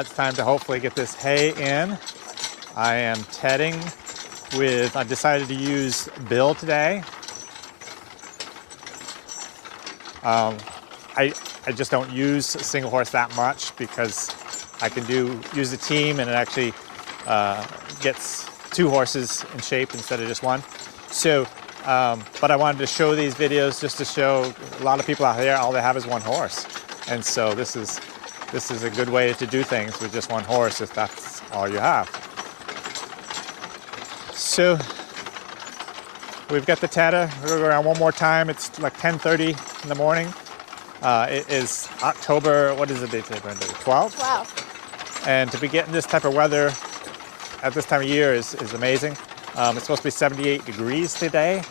it's time to hopefully get this hay in. I am tedding with, I decided to use Bill today. I just don't use a single horse that much because I can use a team, and it actually gets 2 horses in shape instead of just 1. So, but I wanted to show these videos just to show a lot of people out there, all they have is 1 horse. And so this is a good way to do things with just 1 horse if that's all you have. So we've got the tedder. We're going to go around one more time. It's like 10:30 in the morning. It is October, what is the date today, Brenda? 12th? 12th. And to be getting this type of weather at this time of year is amazing. It's supposed to be 78 degrees today.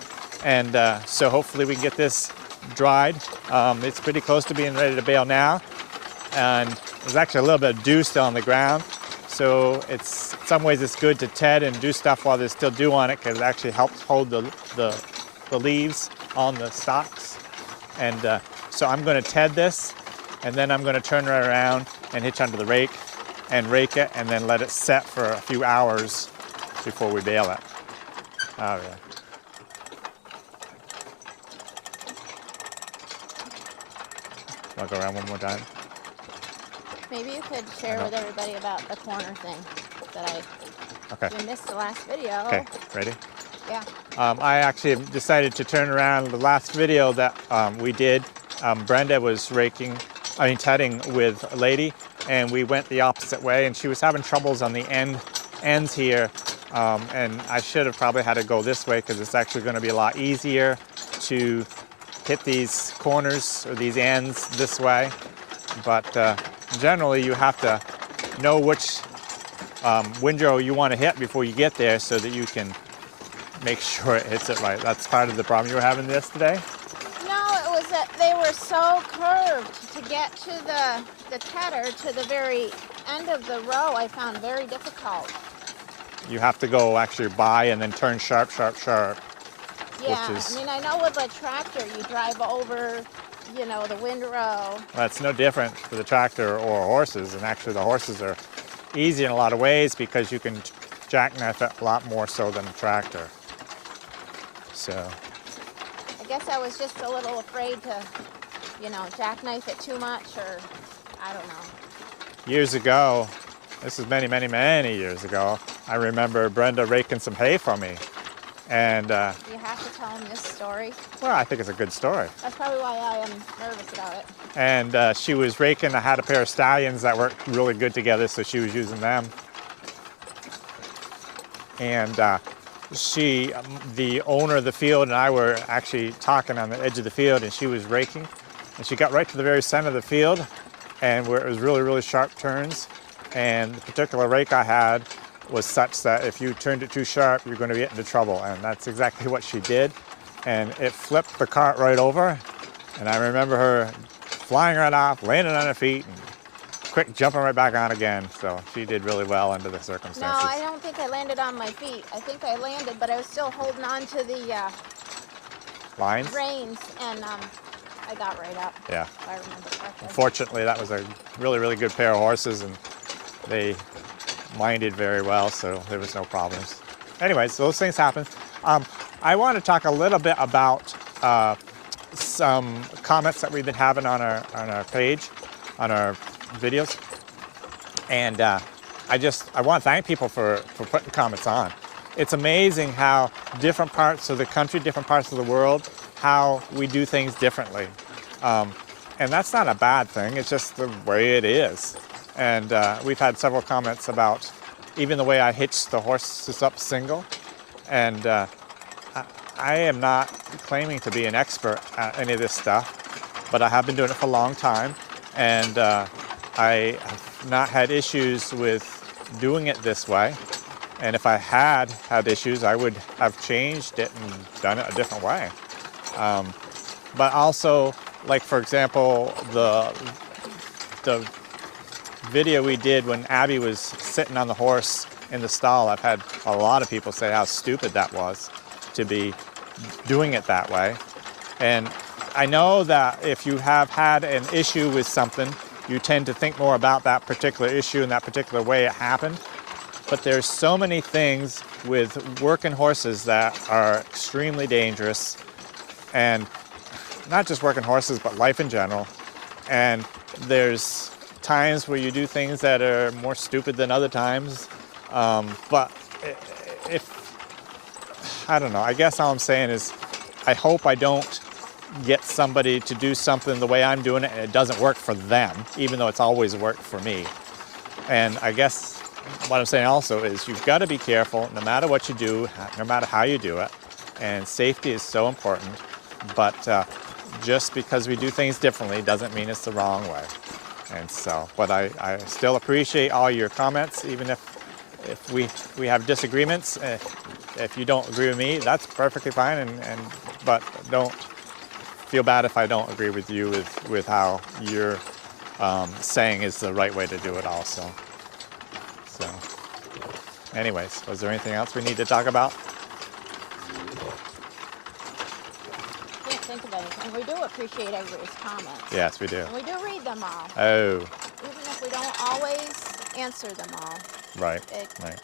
And so hopefully we can get this dried. It's pretty close to being ready to bale now. And there's actually a little bit of dew still on the ground. So in some ways it's good to ted and do stuff while there's still dew on it, because it actually helps hold the leaves on the stalks. And so I'm going to ted this, and then I'm going to turn it around and hitch onto the rake and rake it, and then let it set for a few hours before we bale it. Oh, yeah. I'll go around one more time. Maybe you could share with everybody about the corner thing that we missed the last video. Okay, ready? Yeah. I actually decided to turn around the last video that we did. Brenda was tedding with a lady, and we went the opposite way, and she was having troubles on the ends here, and I should have probably had to go this way because it's actually going to be a lot easier to hit these corners or these ends this way. But generally you have to know which windrow you want to hit before you get there so that you can make sure it hits it right. That's part of the problem you were having yesterday? No, it was that they were so curved. To get to the tedder to the very end of the row, I found very difficult. You have to go actually by and then turn sharp, sharp, sharp. Yeah, I mean, I know with a tractor you drive over, you know, the windrow. That's no different for the tractor or horses, and actually the horses are easy in a lot of ways because you can jackknife it a lot more so than a tractor. So I guess I was just a little afraid to, you know, jackknife it too much, or I don't know. Years ago, this is many, many, many years ago, I remember Brenda raking some hay for me. And you have to tell them this story. Well, I think it's a good story. That's probably why I am nervous about it. And she was raking. I had a pair of stallions that worked really good together, so she was using them. And the owner of the field and I were actually talking on the edge of the field, and she was raking. And she got right to the very center of the field, and where it was really, really sharp turns. And the particular rake I had was such that if you turned it too sharp, you're going to get into trouble. And that's exactly what she did. And it flipped the cart right over. And I remember her flying right off, landing on her feet, and quick jumping right back on again. So she did really well under the circumstances. No, I don't think I landed on my feet. I think I landed, but I was still holding on to the lines, reins, and I got right up. Yeah. If I remember correctly. Fortunately, that was a really, really good pair of horses, and they minded very well, so there was no problems. Anyways, those things happen. I want to talk a little bit about some comments that we've been having on our page, on our videos, and I want to thank people for putting comments on. It's amazing how different parts of the country, different parts of the world, how we do things differently, and that's not a bad thing. It's just the way it is. And we've had several comments about even the way I hitch the horses up single. And I am not claiming to be an expert at any of this stuff, but I have been doing it for a long time. And I have not had issues with doing it this way. And if I had issues, I would have changed it and done it a different way. But also, like for example, the video we did when Abby was sitting on the horse in the stall, I've had a lot of people say how stupid that was to be doing it that way. And I know that if you have had an issue with something you tend to think more about that particular issue and that particular way it happened. But there's so many things with working horses that are extremely dangerous, and not just working horses, but life in general. And there's times where you do things that are more stupid than other times. But I don't know, I guess all I'm saying is I hope I don't get somebody to do something the way I'm doing it and it doesn't work for them, even though it's always worked for me. And I guess what I'm saying also is you've got to be careful no matter what you do, no matter how you do it. And safety is so important. But just because we do things differently doesn't mean it's the wrong way. And so, but I still appreciate all your comments, even if we have disagreements. If you don't agree with me, that's perfectly fine. But don't feel bad if I don't agree with you with how you're saying is the right way to do it also. So, anyways, was there anything else we need to talk about? Can't think of anything. We do appreciate everybody's comments. Yes, we do. And we do read them all. Oh. Even if we don't always answer them all. Right. Right.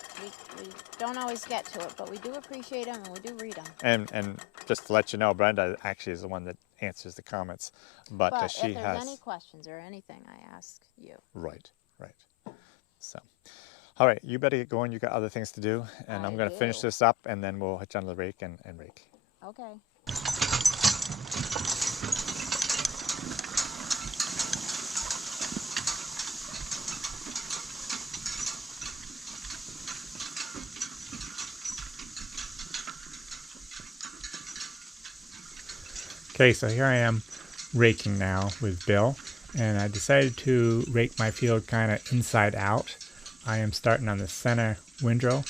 We don't always get to it, but we do appreciate them and we do read them. And just to let you know, Brenda actually is the one that answers the comments, but she if there's has any questions or anything, I ask you. Right. So, all right, you better get going. You got other things to do, and I'm going to finish this up, and then we'll hitch on the rake and rake. Okay. Okay, so here I am raking now with Bill, and I decided to rake my field kind of inside out. I am starting on the center windrow,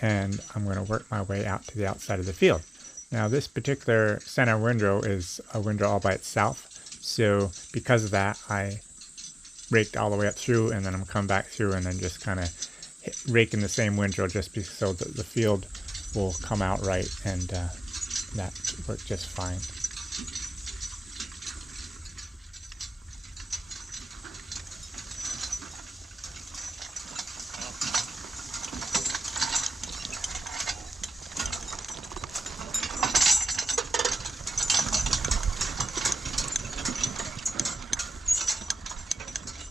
and I'm going to work my way out to the outside of the field. Now this particular center windrow is a windrow all by itself, so because of that I raked all the way up through, and then I'm coming back through and then just kind of raking the same windrow just so that the field will come out right, and that worked just fine.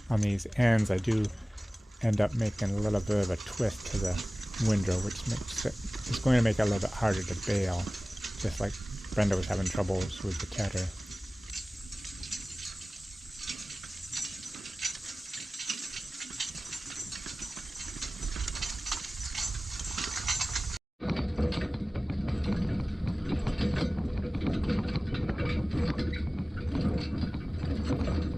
On these ends, I do end up making a little bit of a twist to the windrow, which makes it, it's going to make it a little bit harder to bail, just like Brenda was having troubles with the tether.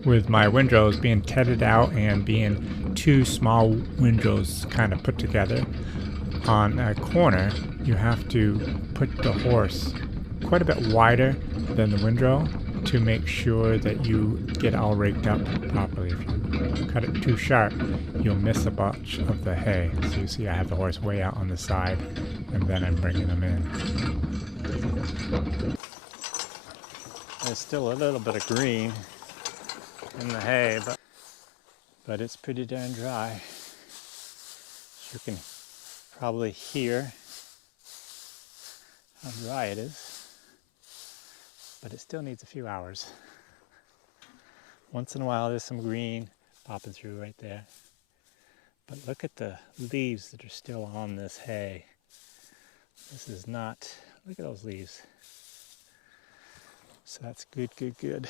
With my windrows being tethered out and being two small windrows kind of put together, on a corner you have to put the horse quite a bit wider than the windrow to make sure that you get all raked up properly. If you cut it too sharp, you'll miss a bunch of the hay. So you see I have the horse way out on the side, and then I'm bringing them in. There's still a little bit of green in the hay, but it's pretty darn dry. You can probably hear how dry it is, but it still needs a few hours. Once in a while there's some green popping through right there, but look at the leaves that are still on this hay. This is not, look at those leaves. So that's good.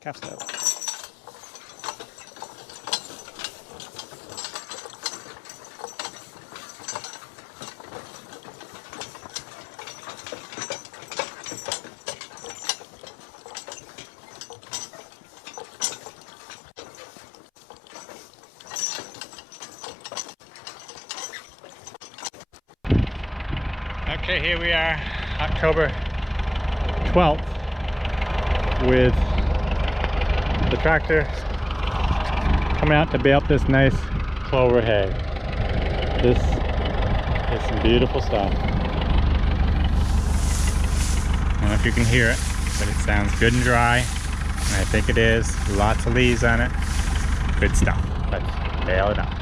Caps out. Okay, here we are, October 12th, with the tractor coming out to bale up this nice clover hay. This is some beautiful stuff. don't know if you can hear it, but it sounds good and dry. And I think it is. Lots of leaves on it. Good stuff. Let's bale it up.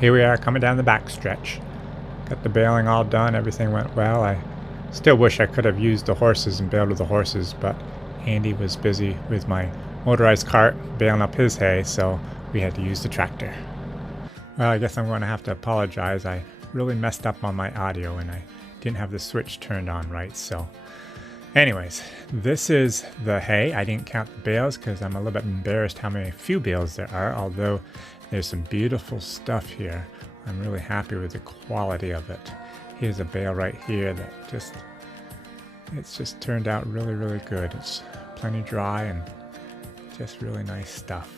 Here we are coming down the back stretch. Got the baling all done, everything went well. I still wish I could have used the horses and baled with the horses, but Andy was busy with my motorized cart baling up his hay, so we had to use the tractor. Well, I guess I'm going to have to apologize. I really messed up on my audio and I didn't have the switch turned on right, so anyways, this is the hay. I didn't count the bales because I'm a little bit embarrassed how many few bales there are, although there's some beautiful stuff here. I'm really happy with the quality of it. Here's a bale right here that it's just turned out really, really good. It's plenty dry and just really nice stuff.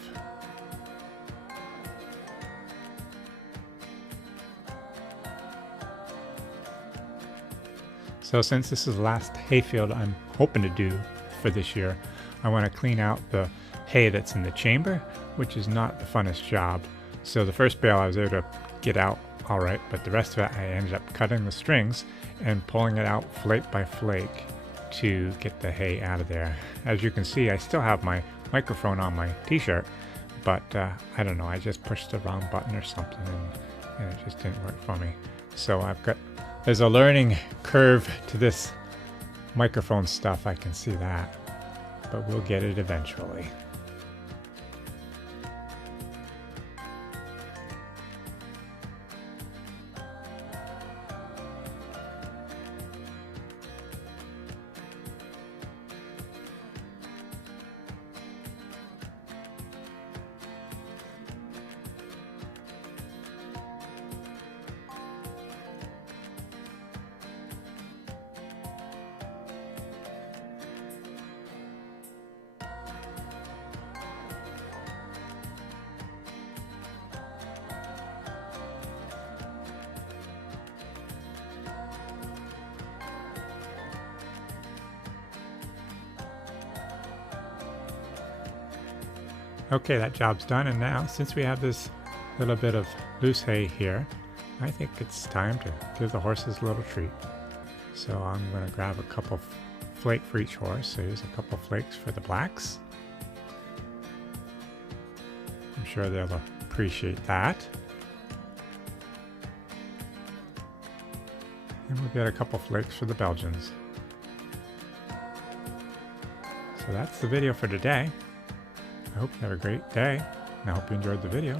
So since this is the last hayfield I'm hoping to do for this year, I want to clean out the hay that's in the chamber, which is not the funnest job. So the first bale I was able to get out all right, but the rest of it I ended up cutting the strings and pulling it out flake by flake to get the hay out of there. As you can see, I still have my microphone on my t-shirt, but I don't know, I just pushed the wrong button or something and it just didn't work for me. So there's a learning curve to this microphone stuff, I can see that, but we'll get it eventually. Okay, that job's done, and now since we have this little bit of loose hay here, I think it's time to give the horses a little treat. So I'm going to grab a couple flake for each horse. So here's a couple flakes for the blacks. I'm sure they'll appreciate that. And we'll get a couple flakes for the Belgians. So that's the video for today. I hope you have a great day, and I hope you enjoyed the video.